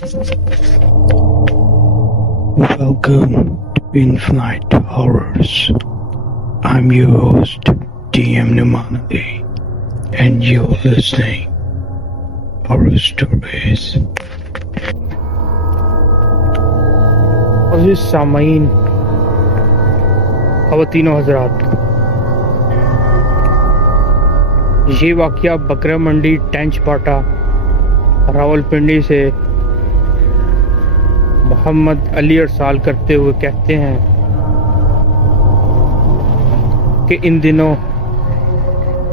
Welcome to In-Flight Horrors. I'm your host, DM Numanali, and you're listening Horror Stories. अज़ीज़ सामीन, ख़वातीनो हज़रात, ये वाक़या बकरा मंडी tench पाटा रावलपिंडी से मोहम्मद अली अरसाल करते हुए कहते हैं कि इन दिनों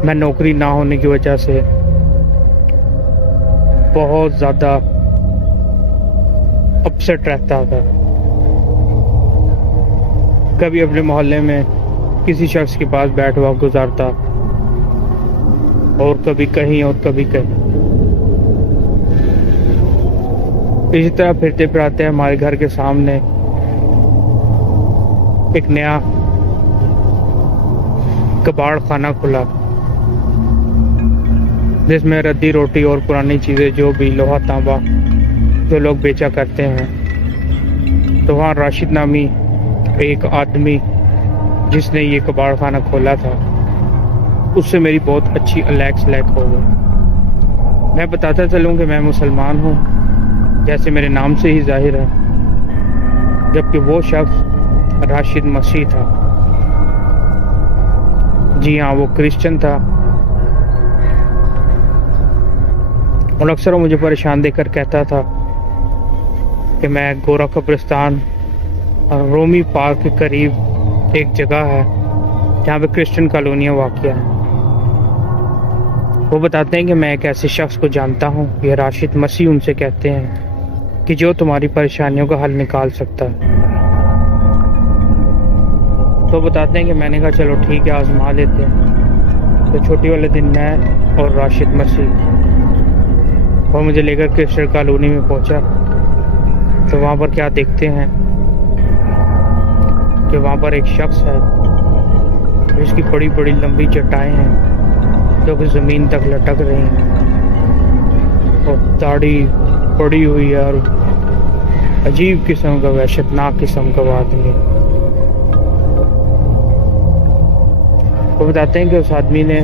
मैं नौकरी ना होने की वजह से बहुत ज़्यादा अपसेट रहता था। कभी अपने मोहल्ले में किसी शख्स के पास बैठ वक्त गुजारता और कभी कहीं और कभी कहीं। इसी तरह फिरते फिराते हमारे घर के सामने एक नया कबाड़ खाना खुला जिसमें रद्दी रोटी और पुरानी चीज़ें जो भी लोहा तांबा जो लोग बेचा करते हैं। तो वहाँ राशिद नामी एक आदमी जिसने ये कबाड़ खाना खोला था, उससे मेरी बहुत अच्छी अलैक सलैक हो गई। मैं बताता चलूँ कि मैं मुसलमान हूँ, जैसे मेरे नाम से ही जाहिर है, जबकि वो शख्स राशिद मसीह था। जी हाँ, वो क्रिश्चियन था और अक्सर वो मुझे परेशान देकर कहता था कि मैं गोरा कब्रिस्तान और रोमी पार्क के करीब एक जगह है जहाँ पे क्रिश्चियन कॉलोनियाँ वाक़या हैं। वो बताते हैं कि मैं एक ऐसे शख्स को जानता हूँ, ये राशिद मसीह उनसे कहते हैं कि जो तुम्हारी परेशानियों का हल निकाल सकता है। तो बताते हैं कि मैंने कहा चलो ठीक है, आजमा लेते हैं। तो छुट्टी वाले दिन मैं और राशिद मसीह और मुझे लेकर क्रिश्चियन कॉलोनी में पहुंचा। तो वहाँ पर क्या देखते हैं कि वहाँ पर एक शख्स है जिसकी बड़ी बड़ी लंबी चटाएं हैं जो कि ज़मीन तक लटक रही हैं और दाढ़ी पड़ी हुई है और अजीब किस्म का वहशतनाक किस्म का आदमी। वो बताते हैं कि उस आदमी ने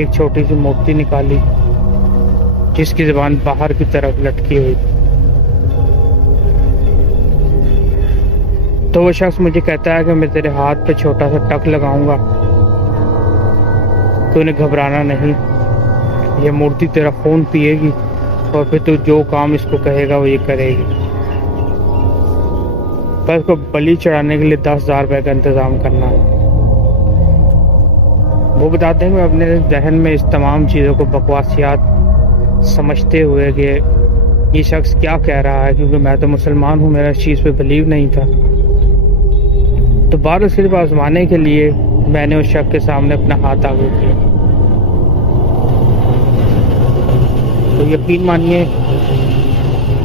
एक छोटी सी मूर्ति निकाली जिसकी ज़बान बाहर की तरफ लटकी हुई। तो वो शख्स मुझे कहता है कि मैं तेरे हाथ पे छोटा सा टक लगाऊंगा, तो उन्हें घबराना नहीं, यह मूर्ति तेरा खून पिएगी और फिर तू जो काम इसको कहेगा वो ये करेगी। बस को बलि चढ़ाने के लिए 10,000 रुपये का इंतज़ाम करना है। वो बताते हैं कि मैं अपने जहन में इस तमाम चीज़ों को बकवासियात समझते हुए कि ये शख्स क्या कह रहा है, क्योंकि मैं तो मुसलमान हूँ, मेरा इस चीज़ पे बिलीव नहीं था। तो बार सिर्फ आजमाने के लिए मैंने उस शख्स के सामने अपना हाथ आगे किया। तो यकीन मानिए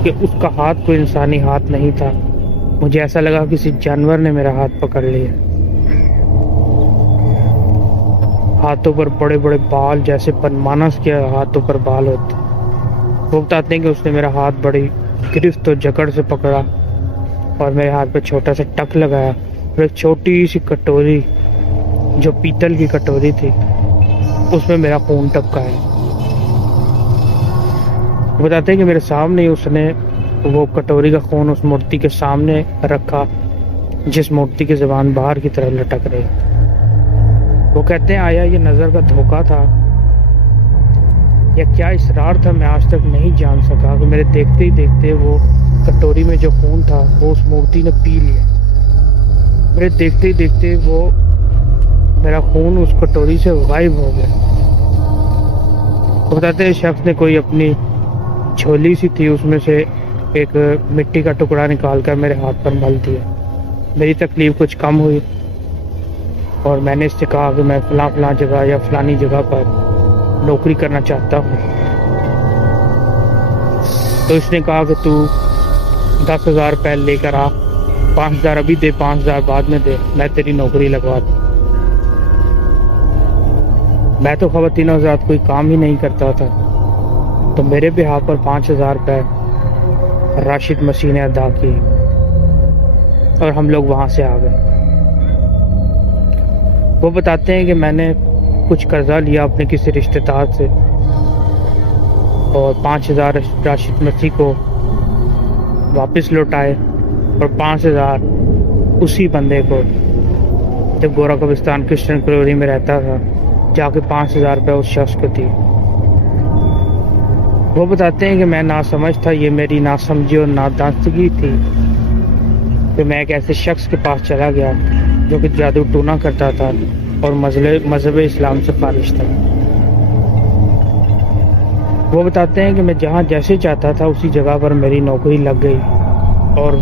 कि उसका हाथ कोई इंसानी हाथ नहीं था। मुझे ऐसा लगा किसी जानवर ने मेरा हाथ पकड़ लिया। हाथों पर बड़े बड़े बाल, जैसे बनमानस के हाथों पर बाल होते। वो बताते हैं कि उसने मेरा हाथ बड़ी गिरफ्त और जकड़ से पकड़ा और मेरे हाथ पर छोटा सा टक लगाया और एक छोटी सी कटोरी जो पीतल की कटोरी थी उसमें मेरा खून टपकाया। बताते हैं कि मेरे सामने ही उसने वो कटोरी का खून उस मूर्ति के सामने रखा जिस मूर्ति की ज़बान बाहर की तरफ लटक रही। वो कहते हैं आया ये नज़र का धोखा था या क्या इसरार था, मैं आज तक नहीं जान सका कि मेरे देखते ही देखते वो कटोरी में जो खून था वो उस मूर्ति ने पी लिया। मेरे देखते ही देखते वो मेरा खून उस कटोरी से गायब हो गया। वो बताते हैं शख्स ने कोई अपनी झोली सी थी, उसमें से एक मिट्टी का टुकड़ा निकाल कर मेरे हाथ पर मल दिया। मेरी तकलीफ कुछ कम हुई और मैंने इससे कहा कि मैं फलां जगह या फलानी जगह पर नौकरी करना चाहता हूँ। तो इसने कहा कि तू 10,000 रुपये लेकर आ, 5,000 अभी दे, 5,000 बाद में दे, मैं तेरी नौकरी लगवा दूँ। मैं तो ख़वातीन हज़रात कोई काम ही नहीं करता था, तो मेरे बिहाफ पर 5,000 रुपये राशिद मसीह ने अदा की और हम लोग वहाँ से आ गए। वो बताते हैं कि मैंने कुछ कर्जा लिया अपने किसी रिश्तेदार से और 5,000 राशिद मसीह को वापस लौटाए और 5,000 उसी बंदे को, जब गोरा कब्रिस्तान कृष्ण कलोनी में रहता था, जाके 5,000 रुपये उस शख्स को दी। वो बताते हैं कि मैं नासमझ था, ये मेरी नासमझी और नादानगी थी कि मैं एक ऐसे शख्स के पास चला गया जो कि जादू टूना करता था और मज़हब इस्लाम से खारिज था। वो बताते हैं कि मैं जहाँ जैसे चाहता था उसी जगह पर मेरी नौकरी लग गई और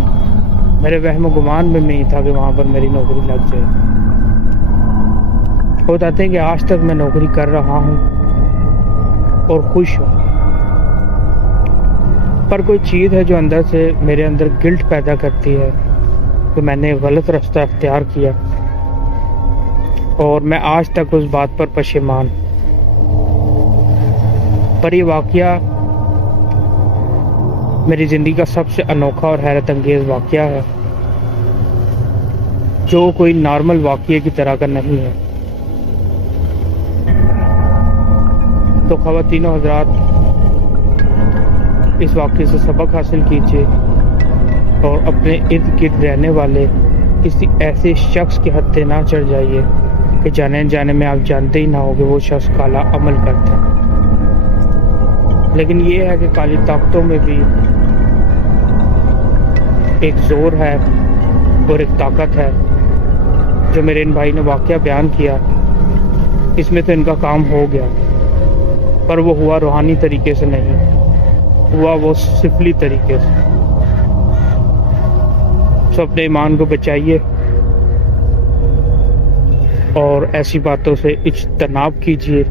मेरे वहम गुमान में नहीं था कि वहाँ पर मेरी नौकरी लग जाए। वो बताते हैं कि आज तक मैं नौकरी कर रहा हूँ और खुश हूँ, पर कोई चीज़ है जो अंदर से मेरे अंदर गिल्ट पैदा करती है कि मैंने गलत रास्ता अख्तियार किया और मैं आज तक उस बात पर पशेमान। पर ये वाक़या मेरी ज़िंदगी का सबसे अनोखा और हैरत अंगेज़ वाक़या है, जो कोई नॉर्मल वाक़ये की तरह का नहीं है। तो ख़वातीनो हज़रात, इस वाक़ये से सबक हासिल कीजिए और अपने इर्द गिर्द रहने वाले किसी ऐसे शख्स के हत्थे ना चढ़ जाइए कि जाने जाने में आप जानते ही ना हो कि वो शख्स काला अमल करता है। लेकिन ये है कि काली ताकतों में भी एक ज़ोर है और एक ताकत है। जो मेरे इन भाई ने वाक़या बयान किया, इसमें तो इनका काम हो गया, पर वो हुआ रूहानी तरीके से नहीं, हुआ वो सिफली तरीके से। तो अपने ईमान को बचाइए और ऐसी बातों से इज्तनाब कीजिए।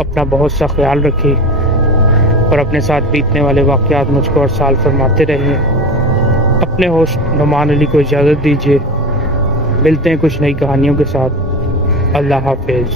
अपना बहुत सा ख्याल रखिए और अपने साथ बीतने वाले वाक़यात मुझको हर साल फरमाते रहिए। अपने होस्ट नुमान अली को इजाज़त दीजिए। मिलते हैं कुछ नई कहानियों के साथ। अल्लाह हाफ़िज़।